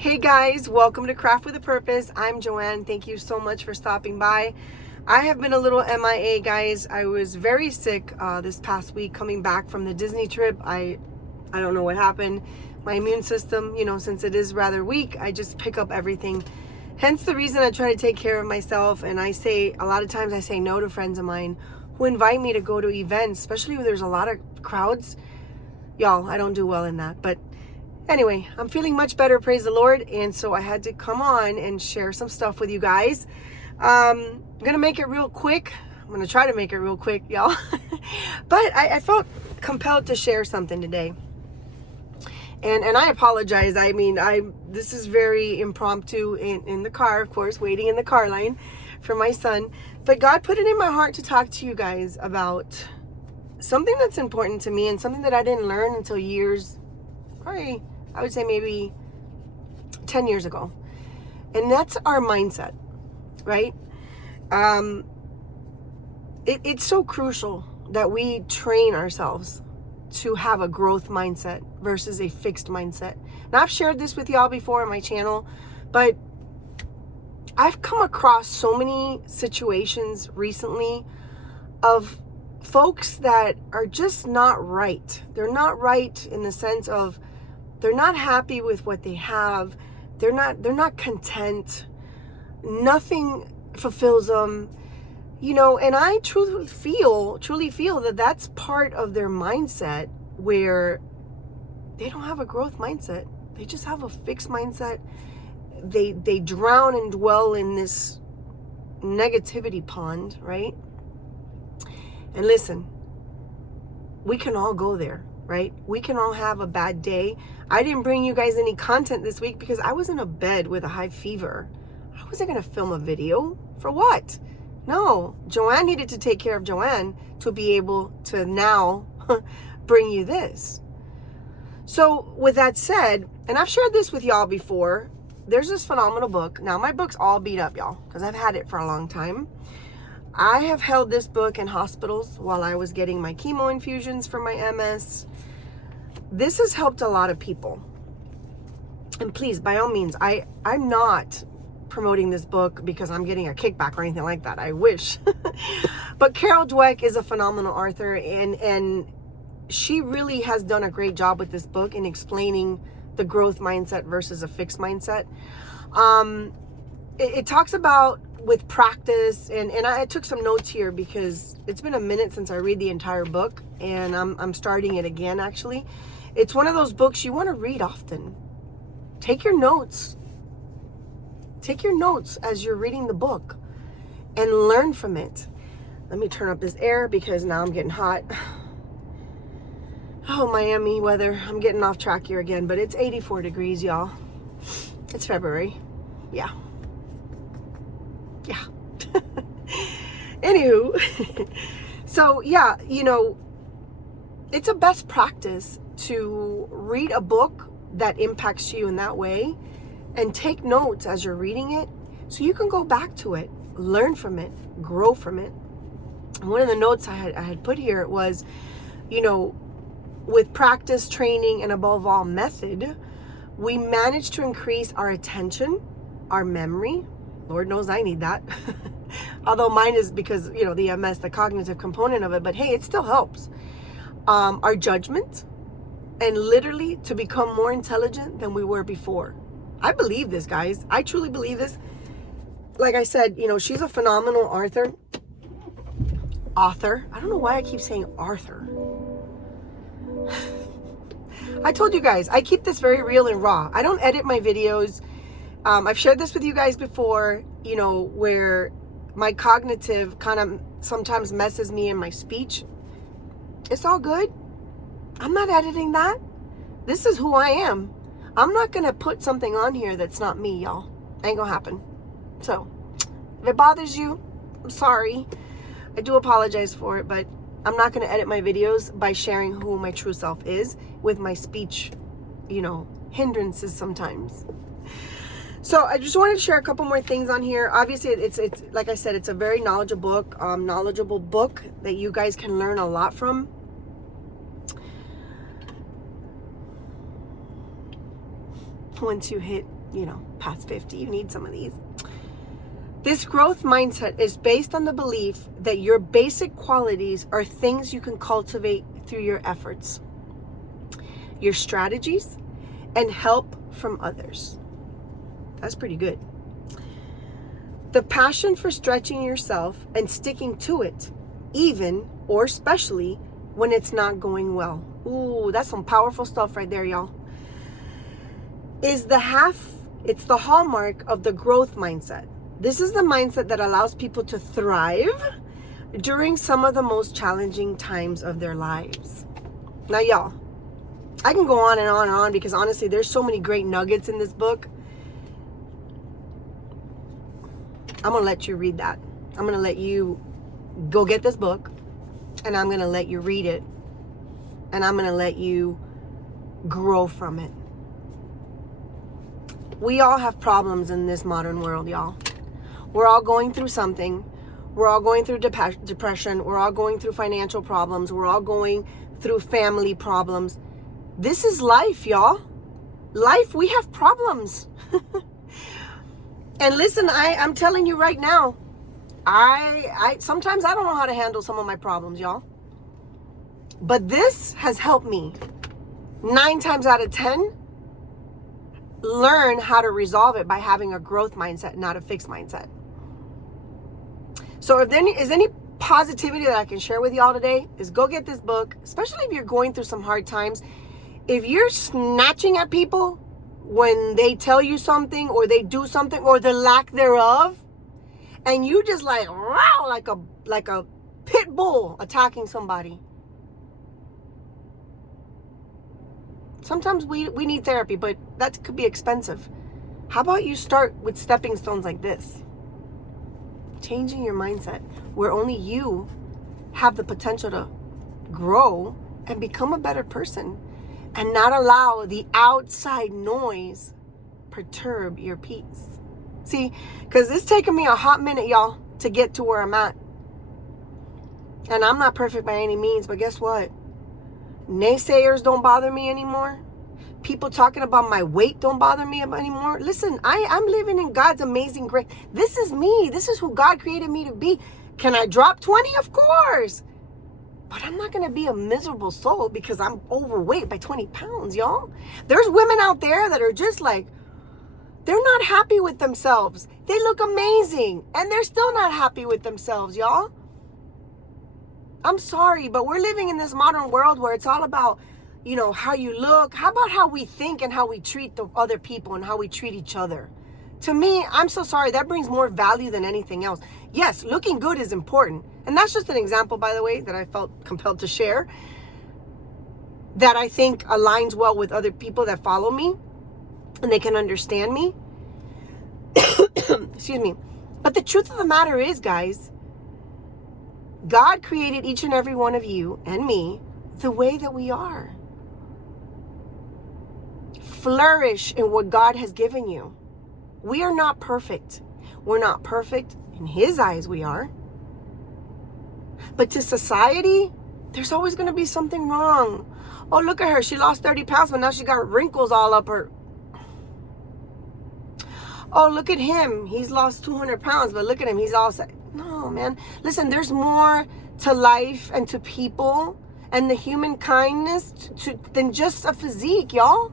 Hey guys, welcome to Craft with a Purpose. I'm Joanne. Thank you so much for stopping by. I have been a little MIA, guys. I was very sick this past week coming back from the Disney trip. I don't know what happened. My immune system, since it is rather weak, I just pick up everything. Hence the reason I try to take care of myself. And a lot of times I say no to friends of mine who invite me to go to events, especially when there's a lot of crowds. Y'all, I don't do well in that. But anyway, I'm feeling much better, praise the Lord. And so I had to come on and share some stuff with you guys. I'm going to make it real quick. I'm going to try to make it real quick, y'all. But I felt compelled to share something today. And I apologize. This is very impromptu in the car, of course, waiting in the car line for my son. But God put it in my heart to talk to you guys about something that's important to me and something that I didn't learn until probably, I would say maybe 10 years ago. And that's our mindset, right? It's so crucial that we train ourselves to have a growth mindset versus a fixed mindset. Now, I've shared this with y'all before on my channel, but I've come across so many situations recently of folks that are just not right. They're not right in the sense of they're not happy with what they have. They're not content. Nothing fulfills them. And I truly feel that that's part of their mindset, where they don't have a growth mindset. They just have a fixed mindset. They drown and dwell in this negativity pond, right? And listen, we can all go there, right? We can all have a bad day. I didn't bring you guys any content this week because I was in a bed with a high fever. I wasn't going to film a video. For what? No, Joanne needed to take care of Joanne to be able to now bring you this. So with that said, and I've shared this with y'all before, there's this phenomenal book. Now my book's all beat up, y'all, because I've had it for a long time. I have held this book in hospitals while I was getting my chemo infusions for my MS. This has helped a lot of people. And please, by all means, I'm not promoting this book because I'm getting a kickback or anything like that. I wish. But Carol Dweck is a phenomenal author, and she really has done a great job with this book in explaining the growth mindset versus a fixed mindset. It talks about with practice, and I took some notes here because it's been a minute since I read the entire book, and I'm starting it again, actually. It's one of those books you want to read often. Take your notes. Take your notes as you're reading the book and learn from it. Let me turn up this air because now I'm getting hot. Oh, Miami weather. I'm getting off track here again, but it's 84 degrees, y'all. It's February. Yeah. Anywho, so yeah, it's a best practice to read a book that impacts you in that way and take notes as you're reading it so you can go back to it, learn from it, grow from it. One of the notes I had put here was, with practice, training, and above all method, we manage to increase our attention, our memory. Lord knows I need that. Although mine is because, the MS, the cognitive component of it, but hey, it still helps. Our judgment, and literally to become more intelligent than we were before. I believe this, guys. I truly believe this. Like I said, she's a phenomenal author. I don't know why I keep saying Arthur. I told you guys, I keep this very real and raw. I don't edit my videos. I've shared this with you guys before, where my cognitive kind of sometimes messes me in my speech. It's all good. I'm not editing that. This is who I am. I'm not going to put something on here that's not me, y'all. Ain't going to happen. So, if it bothers you, I'm sorry. I do apologize for it, but I'm not going to edit my videos by sharing who my true self is with my speech, hindrances sometimes. So I just wanted to share a couple more things on here. Obviously, it's like I said, it's a very knowledgeable book that you guys can learn a lot from. once you hit past 50, you need some of these. This growth mindset is based on the belief that your basic qualities are things you can cultivate through your efforts, your strategies, and help from others. That's pretty good. The passion for stretching yourself and sticking to it, even or especially when it's not going well. Ooh, that's some powerful stuff right there, y'all. It's the hallmark of the growth mindset. This is the mindset that allows people to thrive during some of the most challenging times of their lives. Now, y'all, I can go on and on and on because honestly, there's so many great nuggets in this book. I'm going to let you read that. I'm going to let you go get this book, and I'm going to let you read it, and I'm going to let you grow from it. We all have problems in this modern world, y'all. We're all going through something. We're all going through depression. We're all going through financial problems. We're all going through family problems. This is life, y'all. Life, we have problems. And listen, I'm telling you right now, I sometimes I don't know how to handle some of my problems, y'all. But this has helped me 9 times out of 10 learn how to resolve it by having a growth mindset, not a fixed mindset. So if there is any positivity that I can share with y'all today, is go get this book, especially if you're going through some hard times. If you're snatching at people when they tell you something or they do something or the lack thereof, and you just wow, like a pit bull attacking somebody. Sometimes we need therapy, but that could be expensive. How about you start with stepping stones like this? Changing your mindset, where only you have the potential to grow and become a better person, and not allow the outside noise perturb your peace. See, because it's taken me a hot minute, y'all, to get to where I'm at. And I'm not perfect by any means, but guess what? Naysayers don't bother me anymore. People talking about my weight don't bother me anymore. Listen, I'm living in God's amazing grace. This is me. This is who God created me to be. Can I drop 20? Of course. But I'm not going to be a miserable soul because I'm overweight by 20 pounds, y'all. There's women out there that are just they're not happy with themselves. They look amazing, and they're still not happy with themselves, y'all. I'm sorry, but we're living in this modern world where it's all about, how you look. How about how we think and how we treat the other people and how we treat each other? To me, I'm so sorry, that brings more value than anything else. Yes, looking good is important. And that's just an example, by the way, that I felt compelled to share, that I think aligns well with other people that follow me and they can understand me. Excuse me. But the truth of the matter is, guys, God created each and every one of you and me the way that we are. Flourish in what God has given you. We are not perfect. We're not perfect. In His eyes, we are. But to society, there's always going to be something wrong. Oh, look at her. She lost 30 pounds, but now she got wrinkles all up her. Oh, look at him. He's lost 200 pounds, but look at him. He's all set. No, man. Listen, there's more to life and to people and the human kindness than just a physique, y'all.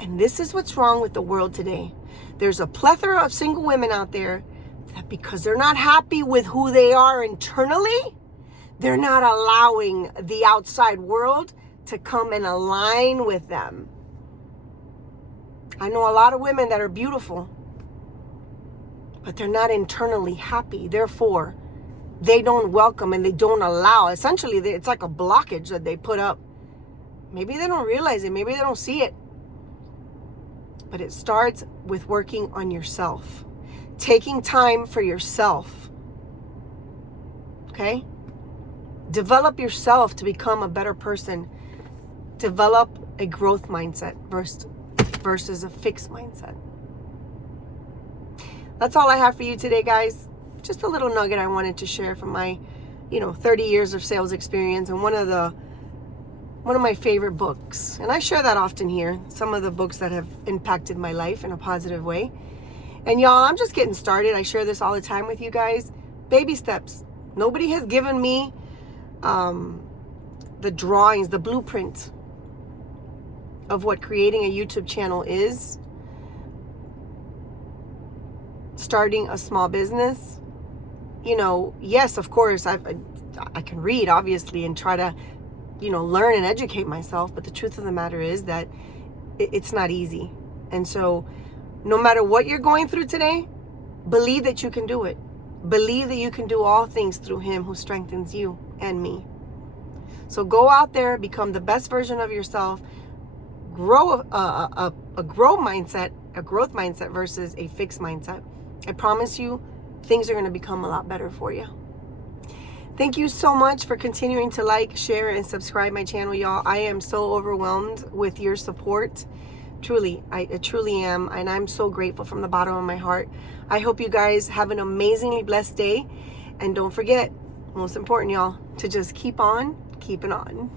And this is what's wrong with the world today. There's a plethora of single women out there that because they're not happy with who they are internally, they're not allowing the outside world to come and align with them. I know a lot of women that are beautiful, but they're not internally happy. Therefore, they don't welcome and they don't allow. Essentially, it's like a blockage that they put up. Maybe they don't realize it. Maybe they don't see it. But it starts with working on yourself. Taking time for yourself. Okay? Develop yourself to become a better person. Develop a growth mindset versus a fixed mindset. That's all I have for you today, guys. Just a little nugget I wanted to share from my, 30 years of sales experience. And one of the one of my favorite books. And I share that often here. Some of the books that have impacted my life in a positive way. And y'all, I'm just getting started. I share this all the time with you guys. Baby steps. Nobody has given me the drawings, the blueprint of what creating a YouTube channel is, starting a small business. You know, yes, of course, I can read, obviously, and try to, you know, learn and educate myself. But the truth of the matter is that it's not easy. And so no matter what you're going through today, believe that you can do it. Believe that you can do all things through him who strengthens you and me. So go out there, become the best version of yourself, grow a growth mindset versus a fixed mindset. I promise you, things are going to become a lot better for you. Thank you so much for continuing to like, share, and subscribe my channel, y'all. I am so overwhelmed with your support. Truly, I truly am, and I'm so grateful from the bottom of my heart. I hope you guys have an amazingly blessed day, and don't forget, most important, y'all, to just keep on keeping on.